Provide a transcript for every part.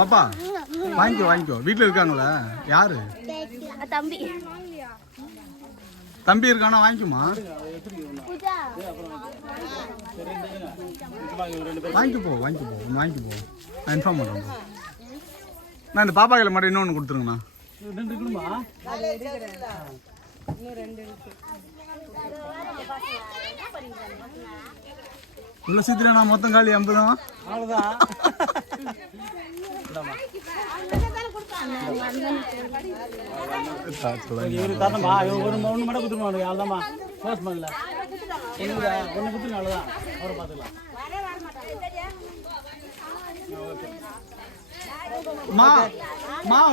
பாப்பா வாங்கிக்கோ வீட்டுல இருக்காங்களா யாரு தம்பி இருக்கானா வாங்கிக்குமா வாங்கிட்டு போ நான் இன்ஃபார்ம் பண்றேன் நான் இந்த பாப்பா கையில மட்டும் இன்னொன்னு கொடுத்துருங்கண்ணா உள்ள சீத்துல நான் மொத்தம் காலி 50 தான் அவ்வளவுதான்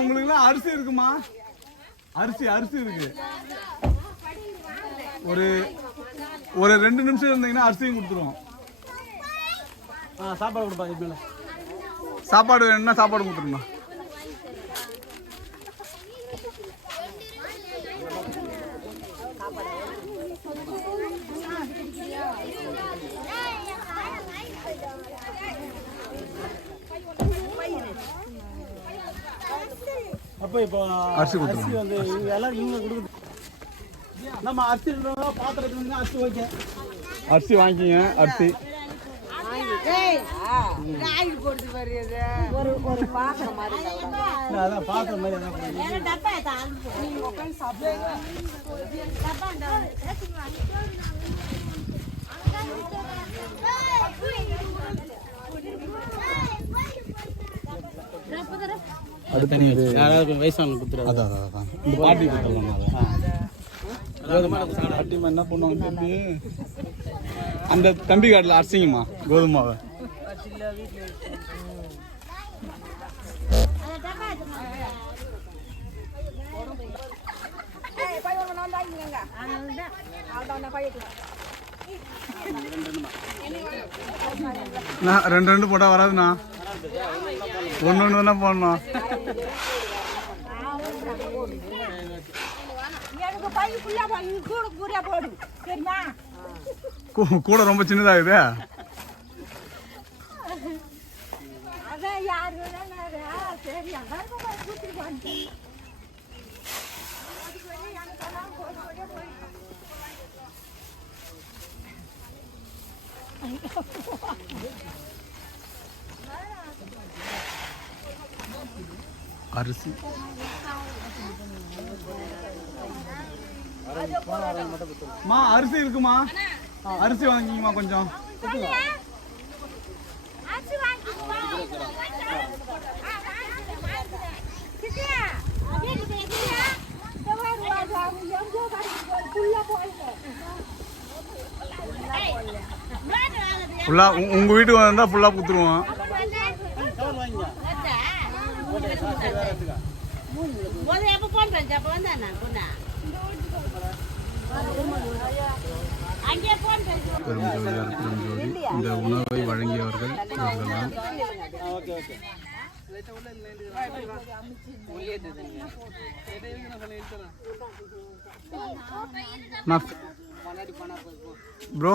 உங்களுக்கு அரிசி இருக்குமா அரிசி இருக்கு ஒரு 2 நிமிஷம் இருந்தீங்கன்னா அரிசியும் கொடுத்துருவோம் சாப்பாடு கொடுப்பாங்க சாப்பாடு வேணும்னா சாப்பாடு கொடுத்துருமா அப்போ இப்போ அரிசி வந்து எல்லாரும் இவங்க கொடுக்குது நம்ம அரிசி பாத்திரத்துல அரிசி ஓகே அரிசி வாங்கிங்க அரிசி ஒரு பாத்திரம் மாதிரி அதான் பாத்திரம் மாதிரி வயசான பாட்டி என்ன பண்ணுவாங்க அந்த தம்பி காட்டில் அரிசிங்கம்மா கோதுமாவை ரெண்டு போட்டா வராதுண்ணா ஒன்று தானே போடணும் கூட ரொம்ப சின்னதாகுது அரிசி அரிசி இருக்குமா அரிசி வாங்கிங்கம்மா கொஞ்சம் ஃபுல்லா உங்க வீட்டுக்கு வந்தா ஃபுல்லா குத்துருவோம் இந்த உணவை வழங்கியவர்கள் ப்ரோ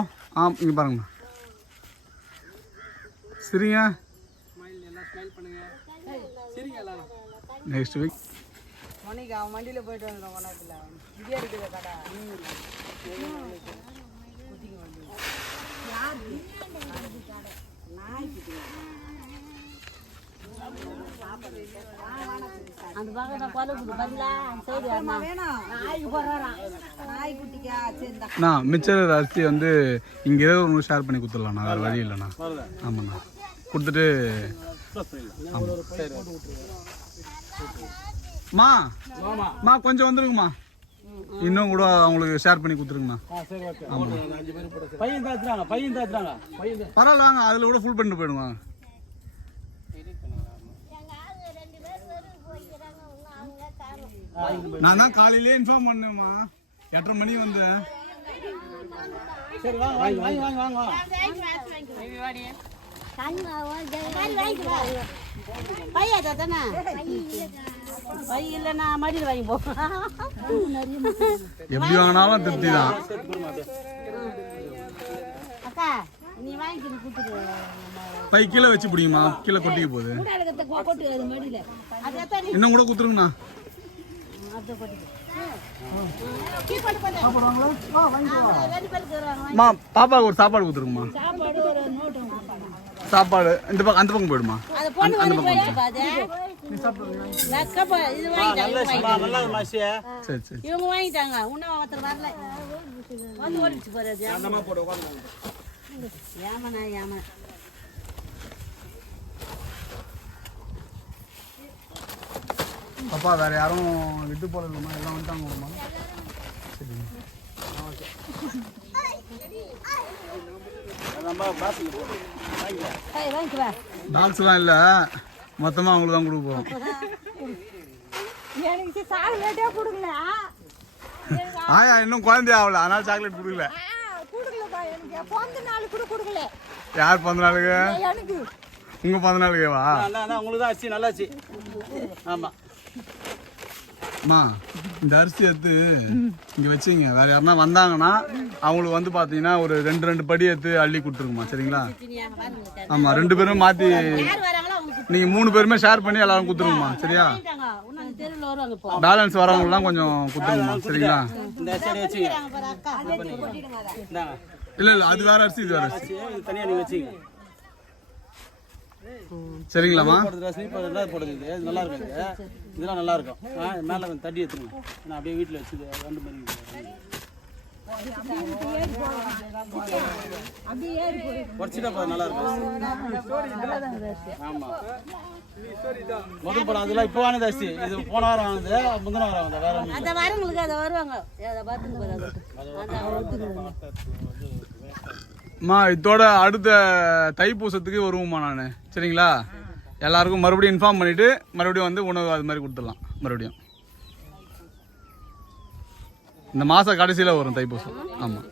இங்க பாருங்க சரிங்க நெக்ஸ்ட் வீக் அவன் வண்டியில் போயிட்டு வந்துடும் இடியா இருக்குது கடை மிச்சர் அரிசி வந்து இங்க ஏதோ ஷேர் பண்ணி கொடுத்துடலாண்ணா வேறு வழி இல்லைண்ணா ஆமாண்ணா கொடுத்துட்டு மா கொஞ்சம் வந்துருங்கம்மா இன்னும் கூட அவங்களுக்கு ஷேர் பண்ணி கொடுத்துருங்கண்ணா பரவாயில்ல வாங்க அதில் கூட ஃபுல் பண்ணிட்டு போயிடுங்க நான் தான் காலையிலே இன்ஃபார்ம் பண்ணேம்மா 8:30 மணி வந்து சரி வாங்க வாங்க வாங்க வாங்க பையா தானே பை இல்லைன்னா மடியில் வாங்கி போ எப்படி வாங்கினாலும் திருப்தி தான் அக்கா நீ வாங்கிட்டு கொடுத்துரு பை கீழே வச்சு பிடிக்குமா, கீழே கொட்டிக்க போகுது. இன்னும் கூட குத்துருங்கண்ணா. பாப்பாவுக்கு ஒரு சாப்பாடு கொடுத்துருங்கம்மா. சாப்பாடு இந்த பக்கம், அந்த பக்கம் போயிடுமா. சரி சரி. இவங்க வாங்கிட்டாங்க. இன்னும் ஒருத்தர் வரல. வந்து ஓடிச்சு போறது. ஏமனா ஏமனா. அப்பா வேற யாரும் விட்டு போடலாமா, எல்லாம் வந்துட்டாங்கம்மா. சரி. டாக்ஸ்லாம் இல்லை, மொத்தமாக அவங்களுக்கு தான் கொடுக்க போகிறோம். ஆயா இன்னும் குழந்தை ஆகல, அதனால சாக்லேட் கொடுக்கல. யார் பிறந்த நாளுக்கு? உங்க பிறந்த நாளுக்குவா? உங்களுக்கு தான் அரிசி நல்லாச்சு. ஆமா அம்மா, இந்த அரிசி எடுத்து இங்கே வச்சுங்க. வேற யாருன்னா வந்தாங்கன்னா அவங்களுக்கு வந்து பார்த்தீங்கன்னா ஒரு 2 படி எடுத்து அள்ளி கொடுத்துருங்கம்மா, சரிங்களா? ஆமாம், 2 பேரும் மாற்றி நீங்கள் 3 பேருமே ஷேர் பண்ணி எல்லாரும் கொடுத்துருங்கம்மா, சரியா? பேலன்ஸ் வரவங்கலாம் கொஞ்சம் கொடுத்துருங்கம்மா, சரிங்களா? இல்லை இல்லை, அது வேற அரிசி, இது வேற அரிசி. தனியாக நீங்கள் வச்சுங்க, சரிங்களாம்மா? போடுறது நல்லா இருக்கும். இதெல்லாம் நல்லா இருக்கும். மேலே வந்து தட்டி எடுத்துருங்க. நான் அப்படியே வீட்டில் வச்சு 2 மணி உடச்சிட்டா போதும், நல்லா இருக்கும். ஆமாம், முதல் படம் அதெல்லாம் இப்போ வாங்கினது அரிசி. இது போன வாரம் வாங்கினது, முந்தின வாரம் வாங்கினது. வேற அந்த வாரங்களுக்கு அதை வருவாங்க. அம்மா, இதோட அடுத்த தைப்பூசத்துக்கு வருவோம்மா நான், சரிங்களா? எல்லாருக்கும் மறுபடியும் இன்ஃபார்ம் பண்ணிவிட்டு மறுபடியும் வந்து உணவு அது மாதிரி கொடுத்துடலாம். மறுபடியும் இந்த மாதம் கடைசியில் வரும் தைப்பூசம். ஆமாம்.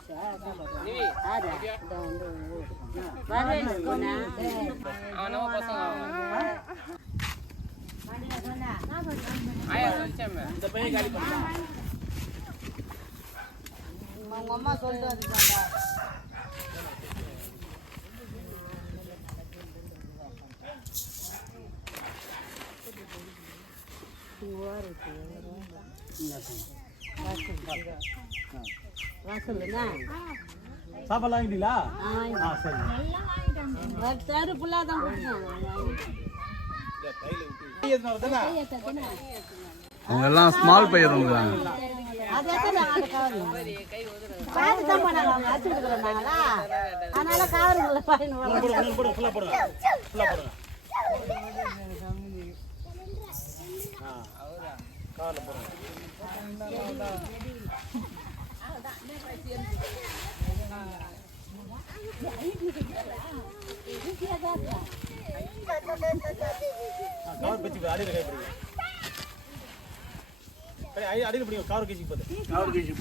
அம்மா சொல்லிட்டு வந்துட்டாங்க. சாப்பாடு வாங்கிட்டீங்களா? சரி, புள்ளா தான் அவங்க எல்லாம் ஸ்மால் பையன் தான். அதனால காவல் அடியில் பிடிங்க. கார் கேஜி போகுது. கார் கேஜி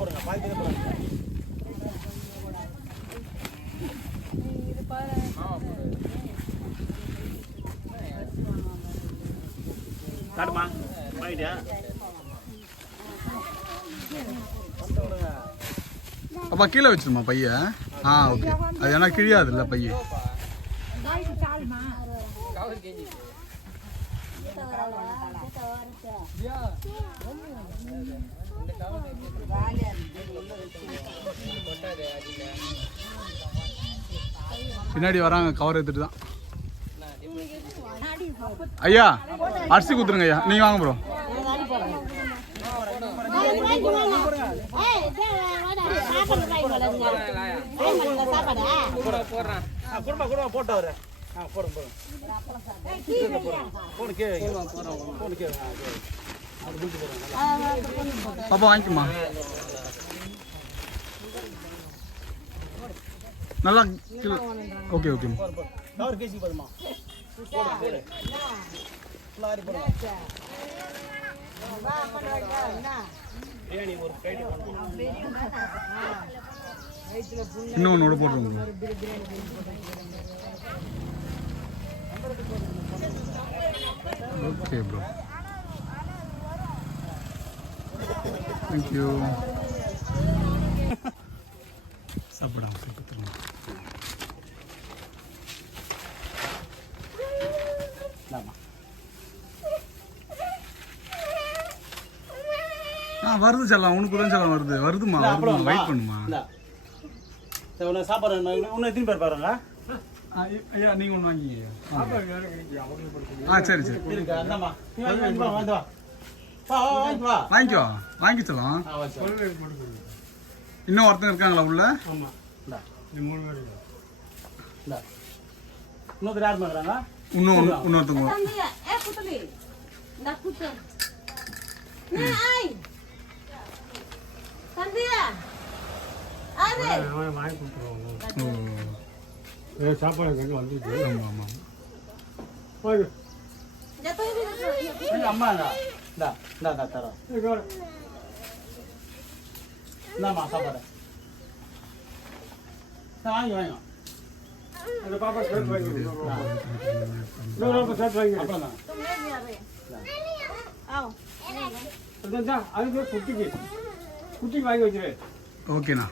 போடுங்க. பாதி பேர் போடுங்க. காட்டுமா வாங்கிட்டியா? அப்பா கீழே வச்சிருமா பைய. ஓகே, அது ஏன்னா கிழியாது இல்லை பைய. பின்னாடி வராங்க, கவர் எடுத்துட்டு தான். ஐயா அரிசி கொடுத்துருங்க ஐயா, நீங்க வாங்க ப்ரோ. பாப்பா வாங்கிக்குமா. நல்லா ஓகே ஓகே. இன்னொன்னோட போட்டுருங்க. Okay bro, thank you. சாப்பிடாம சாப்பிட்டுருங்க. இந்தாம்மா. வருது செல்லம், உனக்கு தான் செல்லம் வருது. வருதுமா, வருதுமா, வெயிட் பண்ணுமா. இந்தா. சரி, உன்னை சாப்பாடு இன்னும் எத்தனை பேர் பாருங்க ஐயா நீங்கள் ஒன்று வாங்கிங்க. சரி சரி இருக்கா இந்தாம்மா. நீ வாங்கி வா, வந்து வா. வா வா வாங்கி வா. வாங்கிக்கோ, வாங்கி செல்லம். இன்னும் ஒருத்தங்க இருக்காங்களா உள்ள? ஆமாம். இந்தா. இந்தா. இன்னொருத்தர் யார் பார்க்குறாங்க? இன்னொருத்தவங்க. தம்பியா ஏ புத்தலி இந்த புத்த நீ ஐ தம்பியா அரே வாங்கி கொடுத்துருவாங்க. ஓ சாப்பாடு கண்டு வந்துட்டு. ஆமாம் ஆமாம். வாங்க. ஜெத்தோ இது எங்க அம்மா இந்தா. இந்தா இந்தா இந்தா தரோம். இந்தாம்மா சாப்பாடு. வாங்கி வாங்க. அந்த பாப்பா சேர்த்து வாங்கி சேர்த்து வாங்கி அப்புறம் தான். तुम ले लिया रे आओ அதுதான் அதுக்கு குட்டிக்கு வாங்கி வச்சிரு. ஓகேண்ணா.